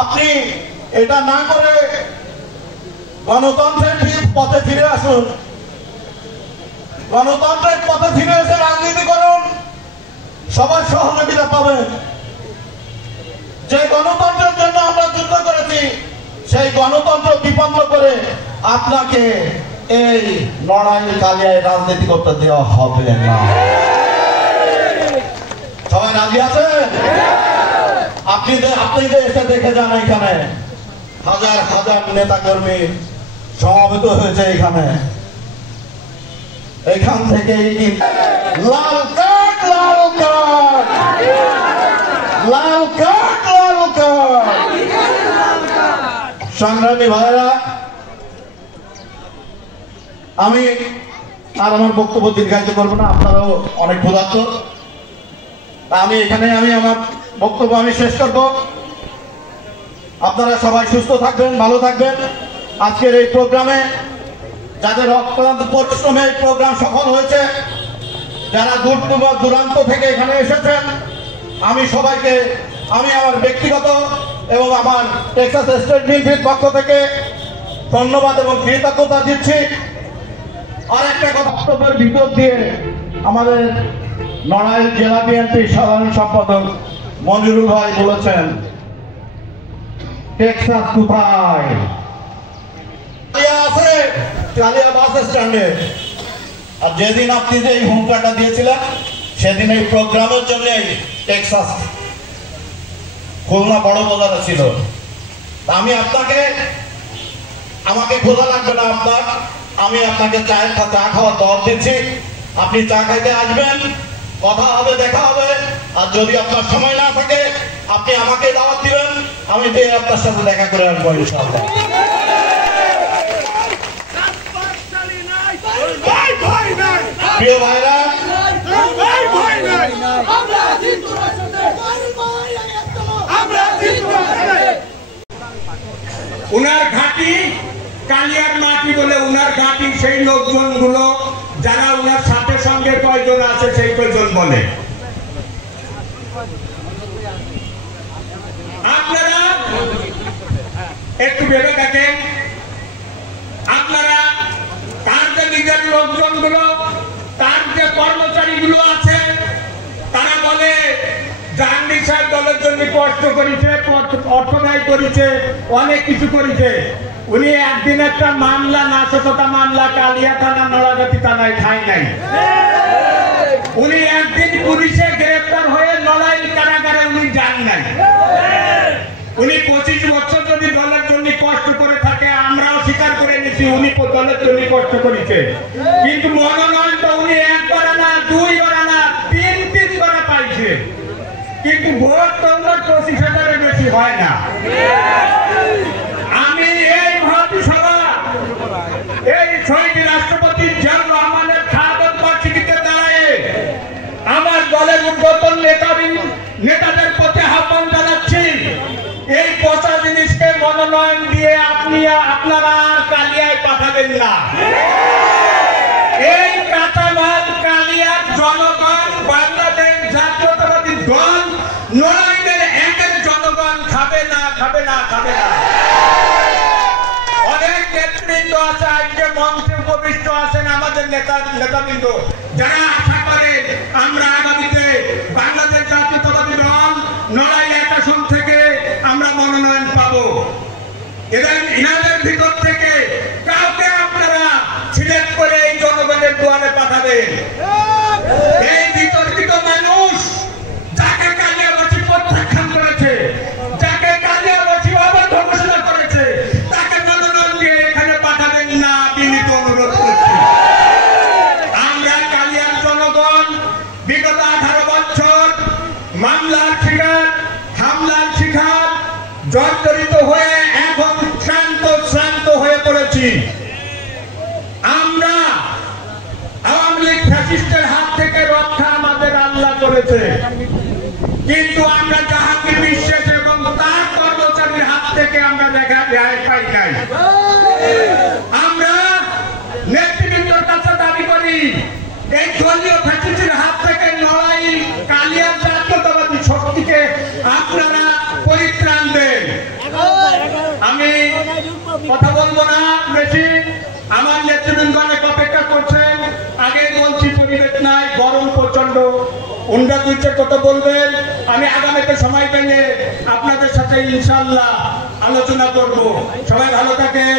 আপনি এটা না করে গণতন্ত্রের পথে ফিরে আসুন, গণতন্ত্রের পথে ফিরে এসে রাজনীতি করুন, সবার সহযোগিতা পাবেন। যে গণতন্ত্রের জন্য আমরা যুদ্ধ করেছি সেই গণতন্ত্র বিপন্ন করে আপনাকে এই নড়াইল কালিয়ায় রাজনীতি করতে দেওয়া হবে না। সবাই রাজি আছেন? আপনি এসে দেখে যান, এখানে হাজার হাজার নেতা কর্মী সমবেত হয়েছে। এখান থেকে লাল কার্ড, লাল কার্ড, লাল কার্ড, লাল কার্ড। সংগ্রামী ভাইরা, আমি আর আমার বক্তব্য দীর্ঘায়িত করবো না, আপনারাও অনেক ক্ষুধার্ত। আমি আমার বক্তব্য শেষ করব। আপনারা সবাই সুস্থ থাকবেন, ভালো থাকবেন। আজকের এই প্রোগ্রামে যাদের অক্লান্ত পরিশ্রমে এই প্রোগ্রাম সফল হয়েছে, যারা দূর দূরান্ত থেকে এখানে এসেছেন, আমি সবাইকে আমার ব্যক্তিগত এবং আমার টেক্সাস স্টেট বিএনপির পক্ষ থেকে ধন্যবাদ এবং কৃতজ্ঞতা দিচ্ছি। আর একটা কথা, বক্তব্যের ভিতর দিয়ে আমাদের নড়াইল জেলা বিএনপির সাধারণ সম্পাদক মনিরুল ভাই বলেছেন, টেক্সাস কোথায়? আছে কালিয়া বাস স্ট্যান্ডে। আর যেদিন আপনি যে এই হুঙ্কারটা দিয়েছিলেন, সেদিন এই প্রোগ্রামের জন্য টেক্সাস খুলনা বড় বাজারে ছিল। আমি আমাকে খোঁজা লাগবে না আমি আপনাকে চা খাওয়ার দর দিচ্ছি। আপনি চা খাইতে আসবেন, কথা হবে, দেখা হবে। আর যদি আপনার সময় না থাকে, আপনি আমাকে দাওয়াত দিবেন, আমি আপনার সাথে দেখা করে আসবো ইনশাআল্লাহ। প্রিয় ভাইরা, উনার ঘাঁটি কালিয়ার মাটি বলে উনার ঘাঁটি সেই লোকজন গুলো যারা উনার সাথে সঙ্গে কয়জন আছে সেই কয়জন বলে। আপনারা একটু ভেবে দেখেন, আপনারা তার যে নিজের লোকজন গুলো, তার যে কর্মচারী গুলো আছে, তারা বলে জাহাঙ্গীর সাহেব দলের জন্য কষ্ট করেছে, অর্থ ব্যয় করেছে, অনেক কিছু করেছে। উনি একদিন একটা মামলা, নাশকতা মামলা কালিয়া থানা নড়াগাতি থানায় খায় নাই। উনি একদিন পুলিশে গ্রেফতার হয়ে নড়াইল কারাগারে উনি যান নাই। উনি 25 বছর যদি দলের জন্য কষ্ট করে থাকে, আমরাও স্বীকার করে নিচ্ছি উনি দলের জন্য কষ্ট করেছে। কিন্তু মনোনয়ন তো উনি একবার না, 2 বার না, 3 বার পাইছে। কিন্তু ভোট তো 25,000-এর বেশি হয় না। আমি এই মহাসভা, এই শহীদ রাষ্ট্রপতি জিয়াউর রহমানের শাহাদত বার্ষিকীতে দাঁড়ায় আমার দলের উদ্বোধন নেতাদের প্রতি আহ্বান জানাচ্ছি, এই পচা জিনিসকে মনোনয়ন দিয়ে আপনারা আর কালিয়ায় পাঠাবেন না। এই কাঁচামাল কালিয়ার জনগণ, বাংলাদেশ জাতীয়তাবাদী দল, নড়াইলের একের জনগণ খাবে না, খাবে না, খাবে না। অনেক নেতৃবৃন্দ আছে, আজকে মঞ্চে উপবিষ্ট আছেন আমাদের নেতাবৃন্দ, যারা আশা করে আমরা আগামীতে বাংলাদেশ জাতীয়তাবাদী দল নড়াইল 1 আসন থেকে আমরা মনোনয়ন পাবো। ইনাদের ভিতর থেকে কাউকে আপনারা সিলেক্ট করে এই জনগণের দুয়ারে পাঠাবেন। এই বিতর্কিত মানুষ যাকে কালিয়াবাসী প্রত্যাখ্যান করেছে, যাকে কালিয়াবাসী অবৈধ ঘোষণা করেছে, তাকে মনোনয়ন দিয়ে এখানে পাঠাবেন না, বিনীত অনুরোধ করছি। আমরা কালিয়ার জনগণ বিগত 18 বছর মামলার শিকার, হামলার শিকার জর্জরিত হয়ে এখন শ্রান্ত হয়ে পড়েছি। আমরা আওয়ামী লীগ ফ্যাসিস্টের হাত থেকে রক্ষা আমাদের আল্লাহ করেছে, কিন্তু আমরা জাহাঙ্গীর বিশ্বাস এবং তার কর্মচারীর হাত থেকে আমরা দেখা পাই নাই। আমরা নেতৃবৃন্দর কাছে দাবি করি, এই দলীয় ফ্যাসিস্টের হাত থেকে নড়াইল কালিয়ার জাতীয়তাবাদী শক্তিকে আপনারা পরিত্রাণ দেন। কথা বলবো না বেশি। আমার নেতৃবৃন্দ অনেক অপেক্ষা করছেন। আগে বলছি পরিবেশ নাই, গরম প্রচন্ড। উন্ডা দুই চার কথা বলবেন, আমি আগামীতে সময় পেলে আপনাদের সাথে ইনশাআল্লাহ আলোচনা করব। সবাই ভালো থাকেন।